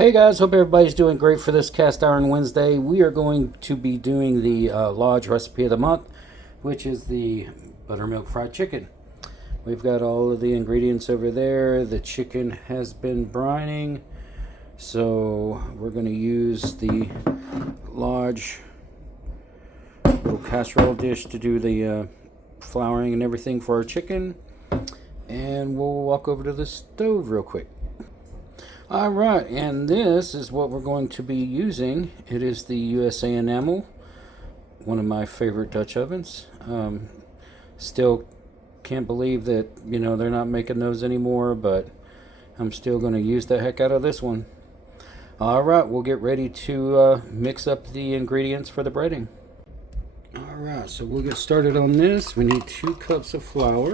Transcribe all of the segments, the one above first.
Hey guys, hope everybody's doing great for this Cast Iron Wednesday. We are going to be doing the Lodge recipe of the month, which is the buttermilk fried chicken. We've got all of the ingredients over there. The chicken has been brining, so we're going to use the Lodge little casserole dish to do the flouring and everything for our chicken. And we'll walk over to the stove real quick. Alright, and this is what we're going to be using. It is the USA Enamel, one of my favorite Dutch ovens. Still can't believe that, they're not making those anymore, but I'm still going to use the heck out of this one. Alright, we'll get ready to mix up the ingredients for the breading. Alright, so we'll get started on this. We need 2 cups of flour.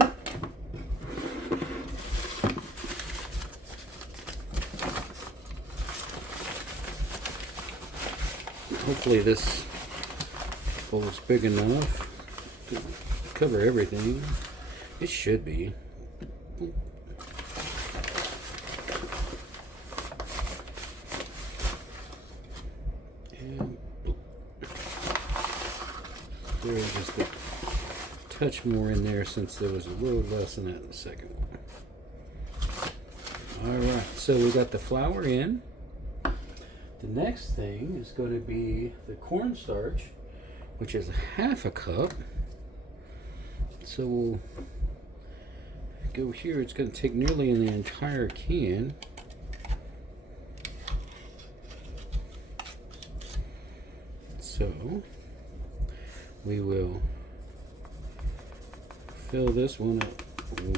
Hopefully this bowl is big enough to cover everything. It should be. And there's just a touch more in there since there was a little less than that in the second one. Alright, so we got the flour in. The next thing is going to be the cornstarch, which is 1/2 cup. So we'll go here. It's going to take nearly in the entire can. So we will fill this one up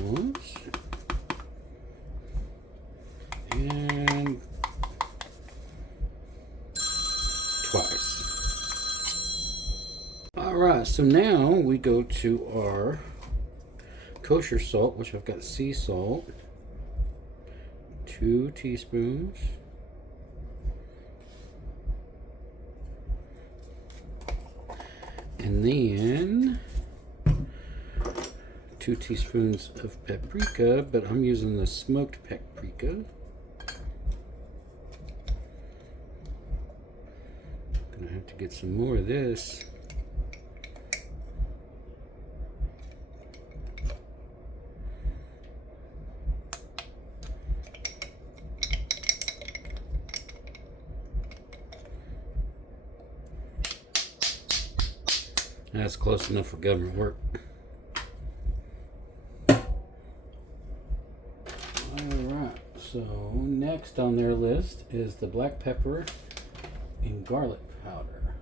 once and twice. Alright, so now we go to our kosher salt, which I've got sea salt, 2 teaspoons. And then 2 teaspoons of paprika, but I'm using the smoked paprika. I have to get some more of this. That's close enough for government work. Alright, so next on their list is the black pepper and garlic powder.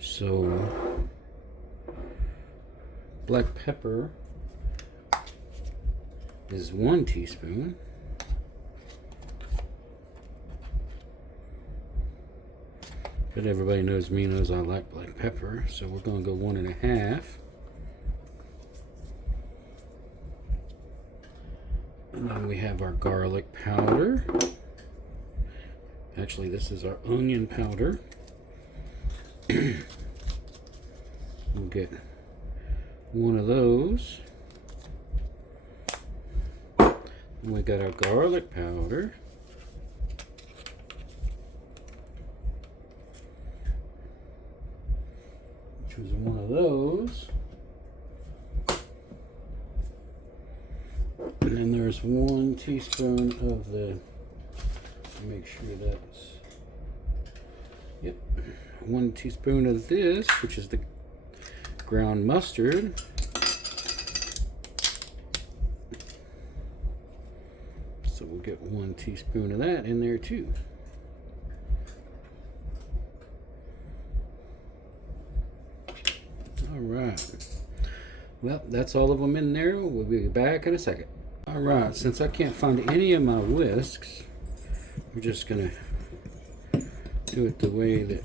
So black pepper is 1 teaspoon. But everybody knows me knows I like black pepper, so we're going to go 1 1/2. And then we have our garlic powder. Actually, this is our onion powder. We'll get 1 of those. And we got our garlic powder. Which was 1 of those. And then there's 1 teaspoon of the, make sure that's, yep, 1 teaspoon of this, which is the ground mustard. So we'll get 1 teaspoon of that in there too. Alright, well, that's all of them in there. We'll be back in a second. Alright, since I can't find any of my whisks, we're just gonna do it the way that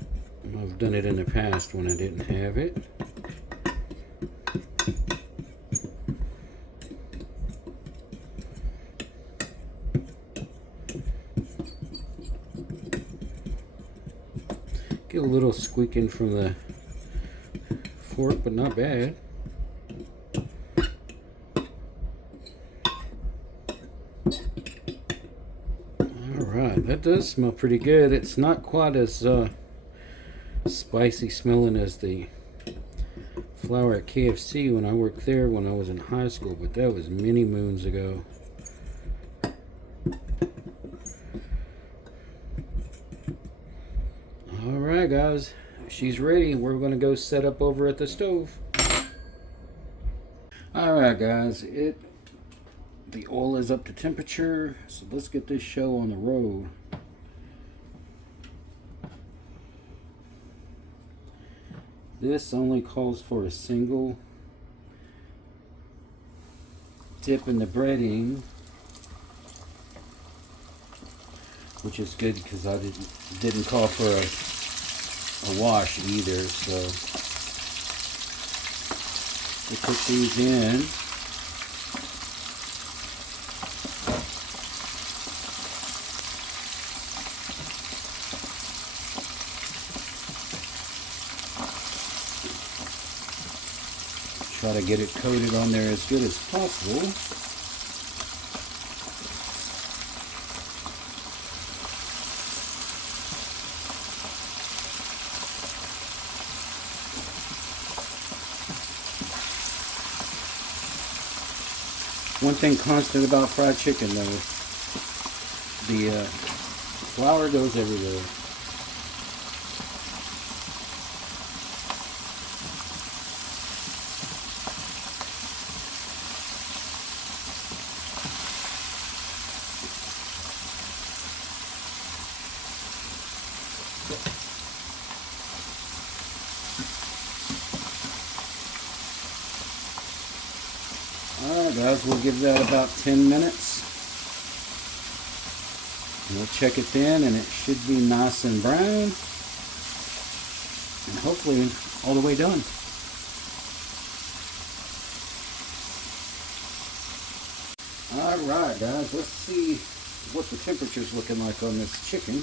I've done it in the past when I didn't have it. Get a little squeaking from the fork, but not bad. Alright, that does smell pretty good. It's not quite as spicy smelling as the flour at KFC when I worked there when I was in high school, but that was many moons ago. Alright guys, she's ready. We're going to go set up over at the stove. Alright guys, the oil is up to temperature, so let's get this show on the road. This only calls for a single dip in the breading, which is good because I didn't call for a wash either. So we put these in. Try to get it coated on there as good as possible. One thing constant about fried chicken though, the flour goes everywhere. Alright guys, we'll give that about 10 minutes. We'll check it then and it should be nice and brown. And hopefully all the way done. Alright guys, let's see what the temperature's looking like on this chicken.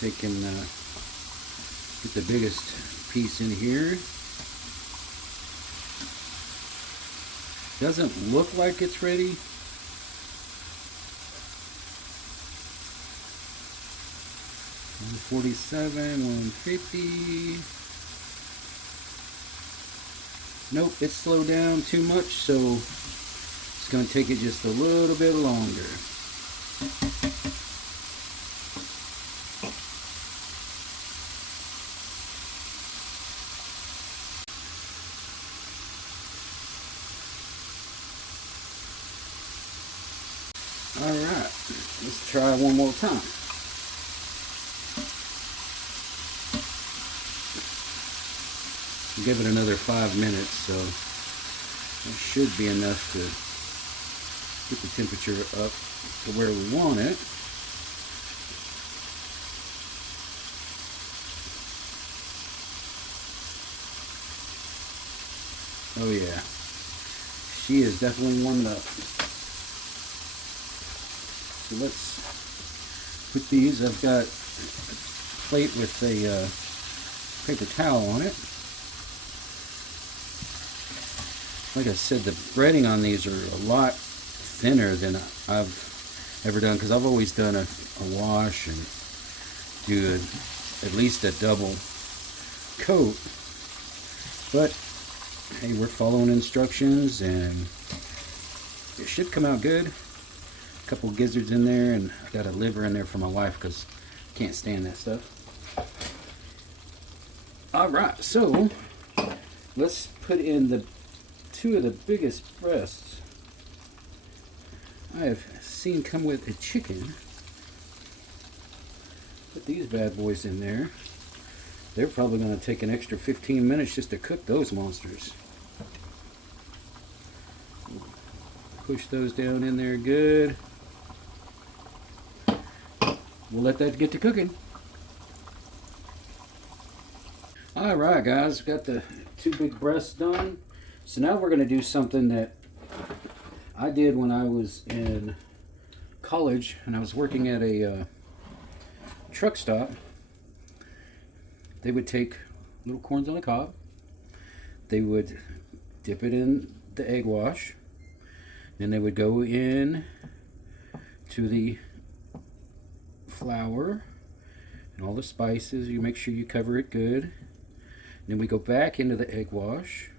Taking get the biggest piece in here. Doesn't look like it's ready. $147, $150. Nope, it's slowed down too much, so it's going to take it just a little bit longer. Alright, let's try one more time. Give it another 5 minutes, so it should be enough to get the temperature up to where we want it. Oh yeah, she is definitely warmed up. So let's put these. I've got a plate with a paper towel on it. Like I said, the breading on these are a lot thinner than I've ever done, because I've always done a wash and do at least a double coat. But hey, we're following instructions and it should come out good. A couple gizzards in there, and I got a liver in there for my wife because I can't stand that stuff. Alright, so let's put in the two of the biggest breasts I have seen come with a chicken. Put these bad boys in there. They're probably going to take an extra 15 minutes just to cook those monsters. Push those down in there good. We'll let that get to cooking. Alright guys, got the two big breasts done. So now we're going to do something that I did when I was in college and I was working at a truck stop. They would take little corns on the cob. They would dip it in the egg wash. Then they would go in to the flour and all the spices. You make sure you cover it good. Then we go back into the egg wash.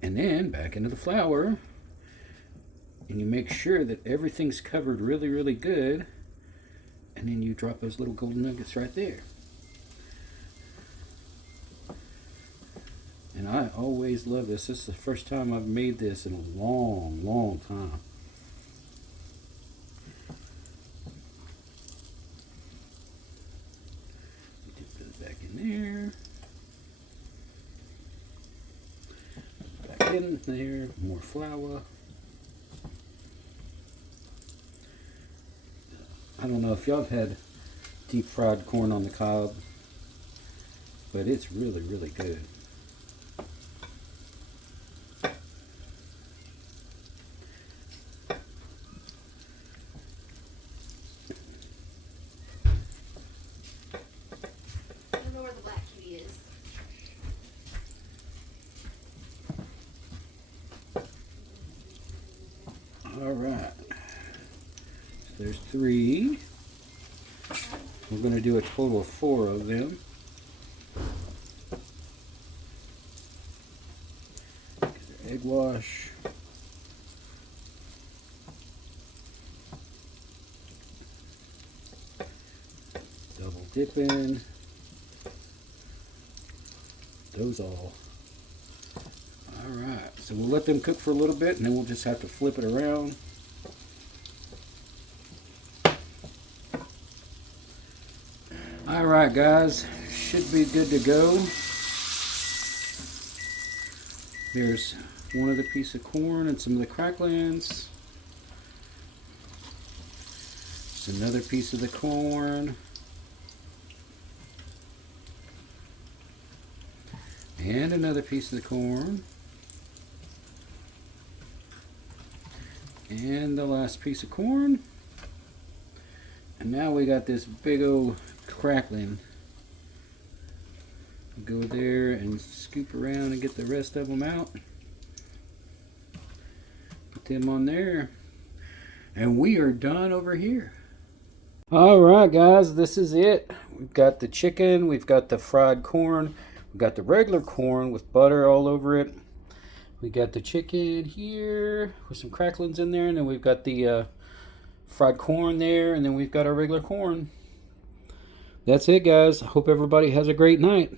And then back into the flour. And you make sure that everything's covered really, really good. And then you drop those little golden nuggets right there. And I always love this. This is the first time I've made this in a long, long time. Dip those back in there. Back in there. More flour. I don't know if y'all have had deep fried corn on the cob, but it's really, really good. I don't know where the black kitty is. All right. There's 3. We're going to do a total of 4 of them. Egg wash. Double dipping. Those all. Alright, so we'll let them cook for a little bit and then we'll just have to flip it around. Alright guys, should be good to go. There's one of the piece of corn and some of the cracklings. Another piece of the corn. And another piece of the corn. And the last piece of corn. And now we got this big old crackling. Go there and scoop around and get the rest of them out. Put them on there. And we are done over here. Alright guys, this is it. We've got the chicken, we've got the fried corn, we've got the regular corn with butter all over it. We got the chicken here with some cracklings in there, and then we've got the fried corn there, and then we've got our regular corn. That's it guys. Hope everybody has a great night.